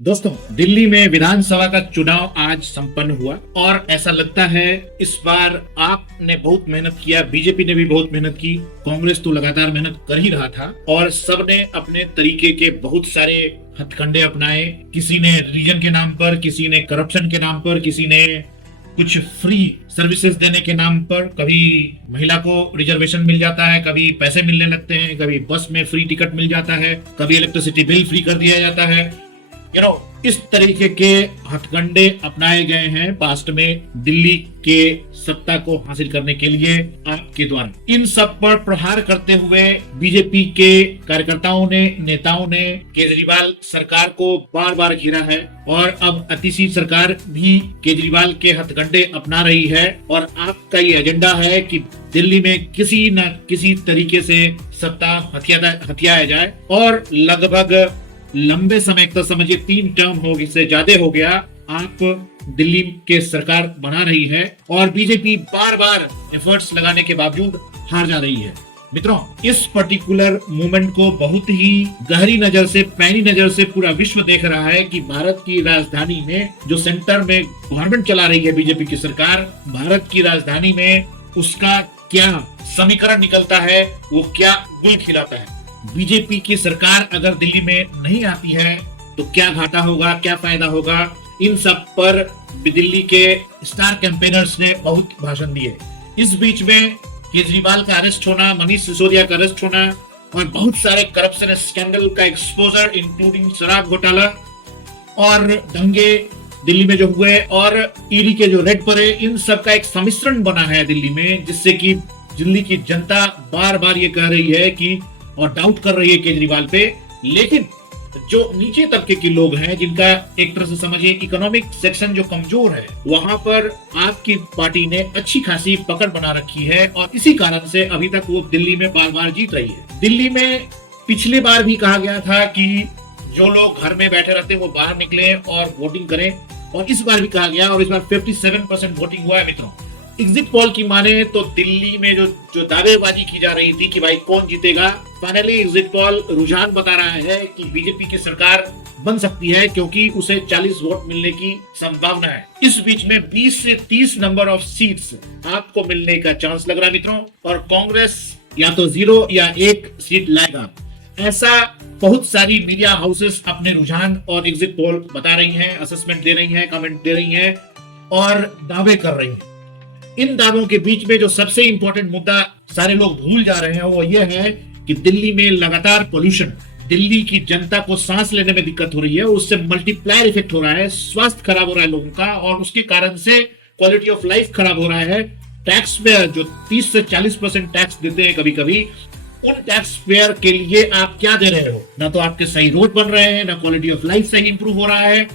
दोस्तों, दिल्ली में विधानसभा का चुनाव आज संपन्न हुआ और ऐसा लगता है इस बार आपने बहुत मेहनत किया, बीजेपी ने भी बहुत मेहनत की, कांग्रेस तो लगातार मेहनत कर ही रहा था और सबने अपने तरीके के बहुत सारे हथकंडे अपनाए। किसी ने रीजन के नाम पर, किसी ने करप्शन के नाम पर, किसी ने कुछ फ्री सर्विसेज देने के नाम पर, कभी महिला को रिजर्वेशन मिल जाता है, कभी पैसे मिलने लगते हैं, कभी बस में फ्री टिकट मिल जाता है, कभी इलेक्ट्रिसिटी बिल फ्री कर दिया जाता है। इस तरीके के हथकंडे अपनाए गए हैं पास्ट में दिल्ली के सत्ता को हासिल करने के लिए आपके द्वारा। इन सब पर प्रहार करते हुए बीजेपी के कार्यकर्ताओं ने, नेताओं ने केजरीवाल सरकार को बार बार घेरा है और अब अतिशी सरकार भी केजरीवाल के हथकंडे अपना रही है और आपका ये एजेंडा है कि दिल्ली में किसी न किसी तरीके से सत्ता हथियाया जाए और लगभग लंबे समय तक, समझिए 3 टर्म हो से ज्यादा हो गया, आप दिल्ली के सरकार बना रही है और बीजेपी बार बार एफर्ट्स लगाने के बावजूद हार जा रही है। मित्रों, इस पर्टिकुलर मूवमेंट को बहुत ही गहरी नजर से, पैनी नजर से पूरा विश्व देख रहा है कि भारत की राजधानी में जो सेंटर में गवर्नमेंट चला रही है बीजेपी की सरकार, भारत की राजधानी में उसका क्या समीकरण निकलता है, वो क्या गुल खिलाता है। बीजेपी की सरकार अगर दिल्ली में नहीं आती है तो क्या घाटा होगा, क्या फायदा होगा, इन सब पर दिल्ली के स्टार कैंपेनर्स ने बहुत भाषण दिए। इस बीच में केजरीवाल का अरेस्ट होना, मनीष सिसोदिया का अरेस्ट होना और बहुत सारे करप्शन स्कैंडल का एक्सपोजर, इंक्लूडिंग शराब घोटाला और दंगे दिल्ली में जो हुए और ईडी के जो रेड पड़े, इन सब का एक सम्मिश्रण बना है दिल्ली में, जिससे कि दिल्ली की जनता बार बार ये कह रही है कि और डाउट कर रही है केजरीवाल पे। लेकिन जो नीचे तबके के लोग हैं, जिनका एक तरह से समझिए इकोनॉमिक सेक्शन जो कमजोर है, वहां पर आपकी पार्टी ने अच्छी खासी पकड़ बना रखी है और इसी कारण से अभी तक वो दिल्ली में बार बार जीत रही है। दिल्ली में पिछली बार भी कहा गया था कि जो लोग घर में बैठे रहते हैं वो बाहर निकले और वोटिंग करें, और इस बार भी कहा गया और इस बार 57% वोटिंग हुआ है। मित्रों, एग्जिट पोल की माने तो दिल्ली में जो दावेबाजी की जा रही थी कि भाई कौन जीतेगा, फाइनली एग्जिट पोल रुझान बता रहा है कि बीजेपी की सरकार बन सकती है, क्योंकि उसे 40 वोट मिलने की संभावना है। इस बीच में 20 से 30 नंबर ऑफ सीट्स आपको मिलने का चांस लग रहा है मित्रों, और कांग्रेस या तो 0 या 1 सीट लाएगा, ऐसा बहुत सारी मीडिया हाउसेस अपने रुझान और एग्जिट पोल बता रही हैं, असेसमेंट दे रही हैं, कमेंट दे रही हैं और दावे कर रही हैं। इन दावों के बीच में जो सबसे इंपॉर्टेंट मुद्दा सारे लोग भूल जा रहे हैं वो ये है कि दिल्ली में लगातार पोल्यूशन, दिल्ली की जनता को सांस लेने में दिक्कत हो रही है, उससे मल्टीप्लायर इफेक्ट हो रहा है, स्वास्थ्य खराब हो रहा है लोगों का और उसके कारण से क्वालिटी ऑफ लाइफ खराब हो रहा है। टैक्स पेयर जो 30 से 40% टैक्स देते हैं कभी कभी, उन टैक्स पेयर के लिए आप क्या दे रहे हो? ना तो आपके सही रोड बन रहे हैं, ना क्वालिटी ऑफ लाइफ सही इंप्रूव हो रहा है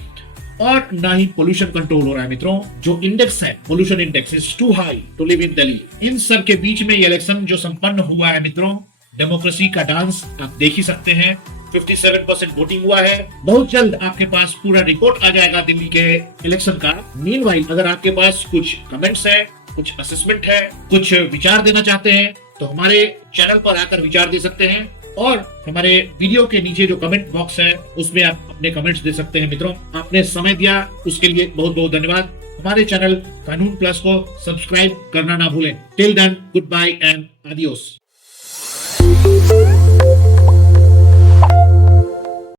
और ना ही पोल्यूशन कंट्रोल हो रहा है। मित्रों, जो इंडेक्स है, pollution index is too high to live in Delhi. इन सब के बीच में ये इलेक्शन जो संपन्न हुआ है मित्रों, डेमोक्रेसी का डांस आप देख ही सकते हैं। 57% वोटिंग हुआ है। बहुत जल्द आपके पास पूरा रिपोर्ट आ जाएगा दिल्ली के इलेक्शन का। मीनवाइल अगर आपके पास कुछ कमेंट्स है, कुछ असेसमेंट है, कुछ विचार देना चाहते हैं तो हमारे चैनल पर आकर विचार दे सकते हैं और हमारे वीडियो के नीचे जो कमेंट बॉक्स है उसमें आप अपने कमेंट्स दे सकते हैं। मित्रों, आपने समय दिया उसके लिए बहुत बहुत धन्यवाद। हमारे चैनल कानून प्लस को सब्सक्राइब करना ना भूलें। Till then, goodbye and adios.